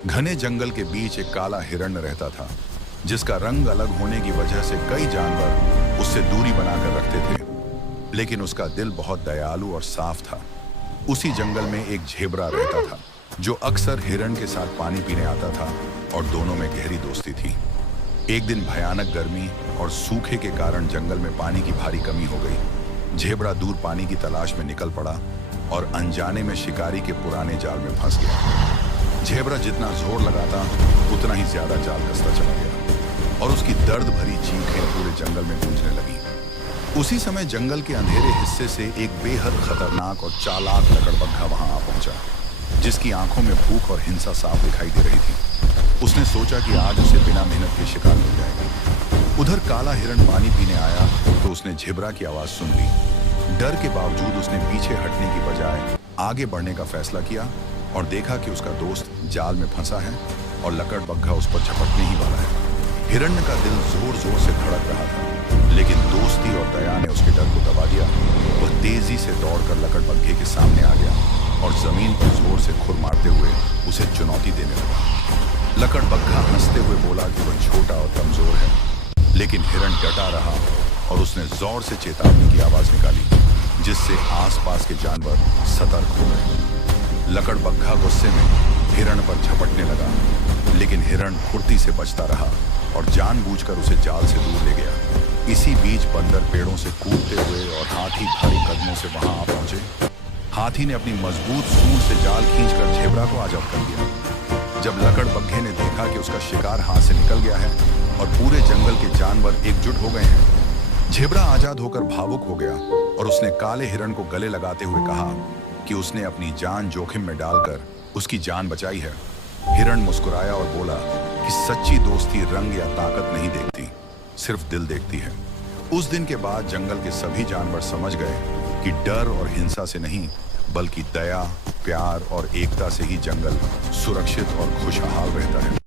घने जंगल के बीच एक काला हिरण्य रहता था, जिसका रंग अलग होने की वजह से कई जानवर उससे दूरी बनाकर रखते थे। लेकिन उसका दिल बहुत दयालु और साफ था। उसी जंगल में एक झेबरा रहता था, जो अक्सर हिरण के साथ पानी पीने आता था और दोनों में गहरी दोस्ती थी। एक दिन भयानक गर्मी और सूखे के कारण जंगल में पानी की भारी कमी हो गई। झेबरा दूर पानी की तलाश में निकल पड़ा और अनजाने में शिकारी के पुराने जाल में फंस गया। झेबरा जितना जोर लगाता उतना ही ज्यादा जाल कसता चला गया और उसकी दर्द भरी चीखें पूरे जंगल में गूंजने लगी। उसी समय जंगल के अंधेरे हिस्से से एक बेहद खतरनाक और चालाक लकड़बग्घा वहां आ पहुंचा, जिसकी आंखों में भूख और हिंसा साफ दिखाई दे रही थी। उसने सोचा कि आज उसे बिना मेहनत के शिकार मिल जाएगा। उधर काला हिरण पानी पीने आया तो उसने झेबरा की आवाज सुन ली। डर के बावजूद उसने पीछे हटने की बजाय आगे बढ़ने का फैसला किया और देखा कि उसका दोस्त जाल में फंसा है और लकड़बग्घा उस पर झपटने ही वाला है। हिरण्य का दिल जोर जोर से धड़क रहा था, लेकिन दोस्ती और दया ने उसके डर को दबा दिया। वह तेजी से दौड़कर लकड़बग्घे के सामने आ गया और जमीन पर जोर से खुर मारते हुए उसे चुनौती देने लगा। लकड़बग्घा हंसते हुए बोला कि वह छोटा और कमजोर है, लेकिन हिरण डटा रहा और उसने जोर से चेतावनी की आवाज निकाली, जिससे आसपास के जानवर सतर्क हो गए। लकड़बग्घा गुस्से में हिरण पर झपटने लगा, लेकिन हिरण फुर्ती से बचता रहा और जानबूझकर उसे जाल से दूर ले गया। इसी बीच बंदर पेड़ों से कूदते हुए और हाथी भारी कदमों से वहां आ पहुंचे। हाथी ने अपनी मजबूत सूंड से जाल खींचकर झेबरा को आजाद कर दिया। जब लकड़बग्घे ने देखा कि उसका शिकार हाथ से निकल गया है और पूरे जंगल के जानवर एकजुट हो गए हैं, झेबरा आजाद होकर भावुक हो गया और उसने काले हिरण को गले लगाते हुए कहा कि उसने अपनी जान जोखिम में डालकर उसकी जान बचाई है। हिरण मुस्कुराया और बोला कि सच्ची दोस्ती रंग या ताकत नहीं देखती, सिर्फ दिल देखती है। उस दिन के बाद जंगल के सभी जानवर समझ गए कि डर और हिंसा से नहीं, बल्कि दया, प्यार और एकता से ही जंगल सुरक्षित और खुशहाल रहता है।